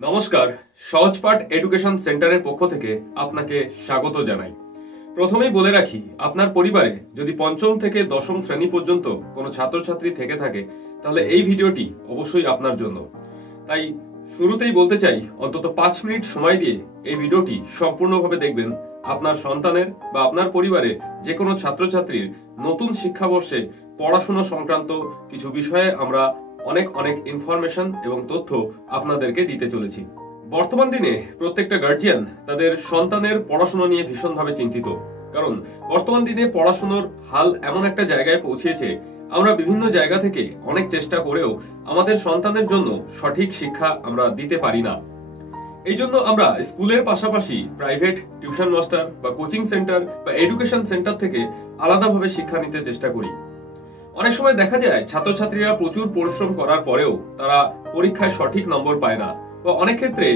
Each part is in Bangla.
নমস্কার, সহজপাঠ এডুকেশন সেন্টারের পক্ষ থেকে আপনাকে স্বাগত জানাই। প্রথমেই বলে রাখি, আপনার পরিবারে যদি পঞ্চম থেকে দশম শ্রেণী পর্যন্ত কোনো ছাত্রছাত্রী থেকে থাকে তাহলে এই ভিডিওটি অবশ্যই আপনার জন্য। তাই শুরুতেই বলতে চাই, অন্তত 5 মিনিট সময় দিয়ে এই ভিডিওটি সম্পূর্ণভাবে দেখবেন। আপনার সন্তানের বা আপনার পরিবারে যে কোনো ছাত্রছাত্রীর নতুন শিক্ষাবর্ষে পড়াশোনা সংক্রান্ত কিছু বিষয়ে আমরা অনেক ইনফরমেশন এবং তথ্য আপনাদেরকে দিতে চলেছি। বর্তমান দিনে প্রত্যেকটা গার্জিয়ান তাদের সন্তানের পড়াশোনা নিয়ে ভীষণভাবে চিন্তিত, কারণ বর্তমান দিনে পড়াশোনার হাল এমন একটা জায়গায় পৌঁছেছে, আমরা বিভিন্ন জায়গা থেকে অনেক চেষ্টা করেও আমাদের সন্তানের জন্য সঠিক শিক্ষা আমরা দিতে পারি না। এই জন্য আমরা স্কুলের পাশাপাশি প্রাইভেট টিউশন মাস্টার বা কোচিং সেন্টার বা এডুকেশন সেন্টার থেকে আলাদাভাবে শিক্ষা নিতে চেষ্টা করি। অনেক সময় দেখা যায় ছাত্রছাত্রীরা প্রচুর পরিশ্রম করার পরেও তারা পরীক্ষায় সঠিক নম্বর পায় না, বা অনেক ক্ষেত্রে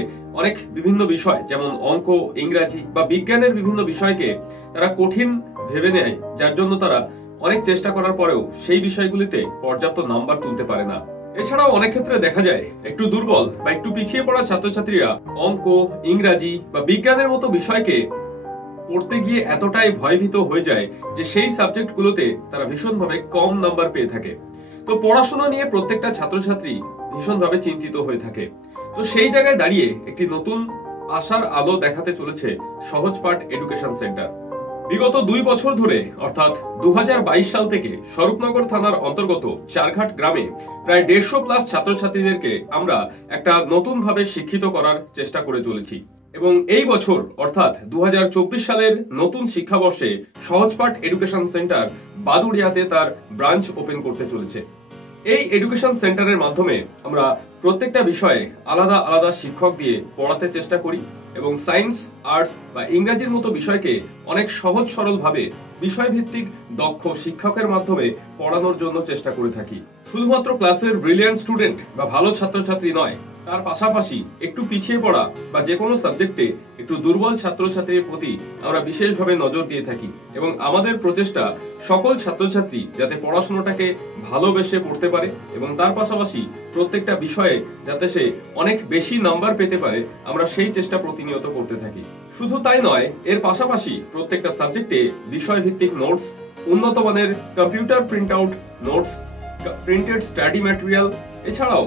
বিভিন্ন বিষয় যেমন অঙ্ক, ইংরাজি বা বিজ্ঞানের বিভিন্ন বিষয়কে তারা কঠিন ভেবে নেয়, যার জন্য তারা অনেক চেষ্টা করার পরেও সেই বিষয়গুলিতে পর্যাপ্ত নাম্বার তুলতে পারে না। এছাড়াও অনেক ক্ষেত্রে দেখা যায় একটু দুর্বল বা একটু পিছিয়ে পড়া ছাত্রছাত্রীরা অঙ্ক, ইংরাজি বা বিজ্ঞানের মতো বিষয়কে পড়তে গিয়ে এতটাই ভয়ভীত হয়ে যায় যে সেই সাবজেক্টগুলোতে তারা ভীষণভাবে কম নাম্বার পেয়ে থাকে। তো পড়াশোনা নিয়ে প্রত্যেকটা ছাত্রছাত্রী ভীষণভাবে চিন্তিত হয়ে থাকে। তো সেই জায়গায় দাঁড়িয়ে একটি নতুন আশার আলো দেখাতে চলেছে সহজপাঠ এডুকেশন সেন্টার। বিগত 2 বছর ধরে অর্থাৎ 2022 সাল থেকে স্বরূপনগর থানার অন্তর্গত চারঘাট গ্রামে প্রায় 150+ ছাত্রছাত্রীদেরকে আমরা একটা নতুন ভাবে শিক্ষিত করার চেষ্টা করে চলেছি, এবং এই বছর অর্থাৎ 2024 সালের নতুন শিক্ষাবর্ষে সহজপাঠ এডুকেশন সেন্টার বাদুড়িয়াতে তার ব্রাঞ্চ ওপেন করতে চলেছে। এই এডুকেশন সেন্টারের মাধ্যমে আমরা প্রত্যেকটা বিষয়ে আলাদা আলাদা শিক্ষক দিয়ে পড়াতে চেষ্টা করি, এবং সায়েন্স, আর্টস বা ইংরেজির মতো বিষয়কে অনেক সহজ সরল ভাবে বিষয়ভিত্তিক দক্ষ শিক্ষকের মাধ্যমে পড়ানোর জন্য চেষ্টা করে থাকি। শুধুমাত্র ক্লাসের ব্রিলিয়ান্ট স্টুডেন্ট বা ভালো ছাত্রছাত্রী নয়, তার পাশাপাশি একটু পিছিয়ে পড়া বা যে কোনো সাবজেক্টে একটু দুর্বল ছাত্রছাত্রীর প্রতি আমরা বিশেষভাবে নজর দিয়ে থাকি, এবং আমাদের প্রচেষ্টা সকল ছাত্রছাত্রী যাতে পড়াশোনাটাকে ভালোবেসে পড়তে পারে এবং তার পাশাপাশি প্রত্যেকটা বিষয়ে যাতে সে অনেক বেশি নাম্বার পেতে পারে, আমরা সেই চেষ্টা প্রতিনিয়ত করতে থাকি। শুধু তাই নয়, এর পাশাপাশি প্রত্যেকটা সাবজেক্টে বিষয়ভিত্তিক নোটস, উন্নত মানের computer print out notes, printed study material, এছাড়াও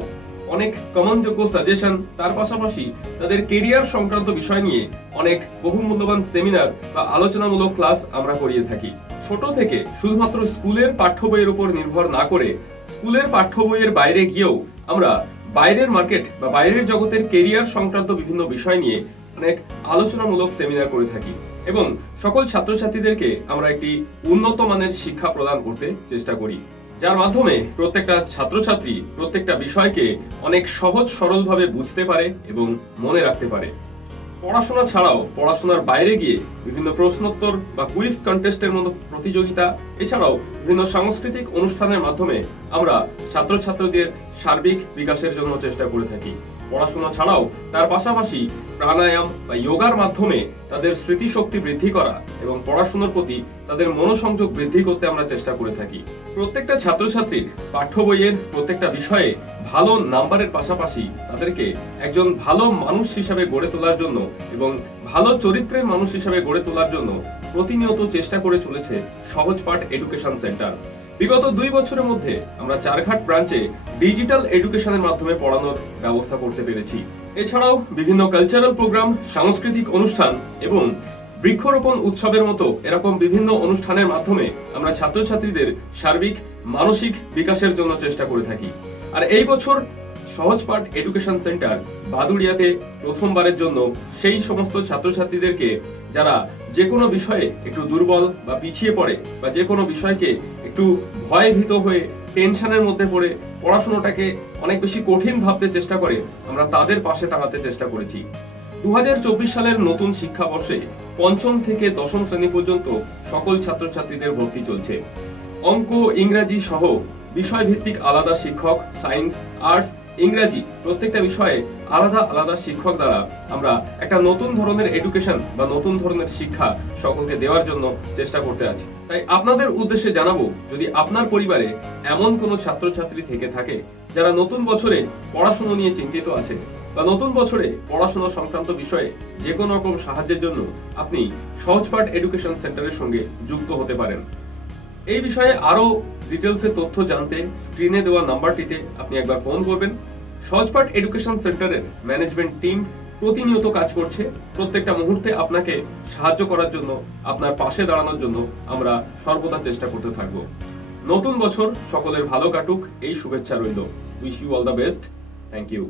অনেক কমনযোগ্য সাজেশন, তার পাশাপাশি তাদের কেরিয়ার সংক্রান্ত বিষয় নিয়ে অনেক বহুমূল্যবান সেমিনার বা আলোচনামূলক ক্লাস আমরা করিয়ে থাকি। ছোট থেকে শুধুমাত্র স্কুলের পাঠ্য বইয়ের উপর নির্ভর না করে স্কুলের পাঠ্য বইয়ের বাইরে গিয়েও আমরা বাইরের মার্কেট বা বাইরের জগতের কেরিয়ার সংক্রান্ত বিভিন্ন বিষয় নিয়ে অনেক আলোচনামূলক সেমিনার করে থাকি, এবং সকল ছাত্রছাত্রীদেরকে আমরা একটি উন্নত মানের শিক্ষা প্রদান করতে চেষ্টা করি, যার মাধ্যমে প্রত্যেকটা ছাত্রছাত্রী প্রত্যেকটা বিষয়কে অনেক সহজ সরলভাবে বুঝতে পারে এবং মনে রাখতে পারে। পড়াশোনা ছাড়াও পড়াশোনার বাইরে গিয়ে বিভিন্ন প্রশ্নোত্তর বা কুইজ কন্টেস্টের মতো প্রতিযোগিতা, এছাড়াও বিভিন্ন সাংস্কৃতিক অনুষ্ঠানের মাধ্যমে আমরা ছাত্রছাত্রীদের সার্বিক বিকাশের জন্য চেষ্টা করে থাকি। পড়াশোনা ছাড়াও তার পাশাপাশি প্রাণায়াম বা যোগার মাধ্যমে তাদের স্মৃতিশক্তি বৃদ্ধি করা এবং পড়াশোনার প্রতি তাদের মনোসংযোগ বৃদ্ধি করতে আমরা চেষ্টা করে থাকি। প্রত্যেকটা ছাত্রছাত্রীর পাঠ্য বইয়ের প্রত্যেকটা বিষয়ে ভালো নাম্বারের পাশাপাশি তাদেরকে একজন ভালো মানুষ হিসাবে গড়ে তোলার জন্য এবং ভালো চরিত্রের মানুষ হিসাবে গড়ে তোলার জন্য প্রতিনিয়ত চেষ্টা করে চলেছে সহজপাঠ এডুকেশন সেন্টার। বিগত 2 বছরের মধ্যে আমরা চারঘাট ব্রাঞ্চে ডিজিটাল এডুকেশনের মাধ্যমে পড়ানোর ব্যবস্থা করতে পেরেছি। এছাড়াও বিভিন্ন কালচারাল প্রোগ্রাম, সাংস্কৃতিক অনুষ্ঠান এবং বৃক্ষরোপণ উৎসবের মতো এরকম বিভিন্ন অনুষ্ঠানের মাধ্যমে আমরা ছাত্রছাত্রীদের সার্বিক মানসিক বিকাশের জন্য চেষ্টা করে থাকি। আর এই বছর সহজপাঠ এডুকেশন সেন্টার বাদুড়িয়াতে প্রথমবারের জন্য সেই সমস্ত ছাত্রছাত্রীদেরকে যারা যে কোনো বিষয়ে একটু দুর্বল বা পিছিয়ে পড়ে বা যে কোনো বিষয়কে একটু ভয়ভীত হয়ে টেনশনের মধ্যে পড়ে পড়াশোনাটাকে অনেক বেশি কঠিন ভাবতে চেষ্টা করে, আমরা তাদের পাশে দাঁড়াতে চেষ্টা করেছি। 2024 সালের নতুন শিক্ষাবর্ষে পঞ্চম থেকে দশম শ্রেণী পর্যন্ত সকল ছাত্রছাত্রীদের ভর্তি চলছে। অঙ্ক, ইংরাজি সহ বিষয়ভিত্তিক আলাদা শিক্ষক, সায়েন্স, আর্টস, ইংরাজি প্রত্যেকটা বিষয়ে আলাদা আলাদা শিক্ষক দ্বারা আমরা একটা নতুন ধরনের এডুকেশন বা নতুন ধরনের শিক্ষা সকলকে দেওয়ার জন্য চেষ্টা করতে আছি। তাই আপনাদের উদ্দেশ্যে জানাবো, যদি আপনার পরিবারে এমন কোনো ছাত্রছাত্রী থেকে থাকে যারা নতুন বছরে পড়াশোনা নিয়ে চিন্তিত আছে, বা নতুন বছরে পড়াশোনা সংক্রান্ত বিষয়ে যে কোনো রকম সাহায্যের জন্য আপনি সহজপাঠ এডুকেশন সেন্টারের সঙ্গে যুক্ত হতে পারেন। এই বিষয়ে আরো ডিটেলসে তথ্য জানতে স্ক্রিনে দেওয়া নাম্বারটিতে আপনি একবার ফোন করবেন। সহজপাঠ এডুকেশন সেন্টারের ম্যানেজমেন্ট টিম প্রতিনিয়ত কাজ করছে। প্রত্যেকটা মুহূর্তে আপনাকে সাহায্য করার জন্য, আপনার পাশে দাঁড়ানোর জন্য আমরা সর্বদা চেষ্টা করতে থাকব। নতুন বছর সকলের ভালো কাটুক, এই শুভেচ্ছা রইল। Wish you all the best. Thank you.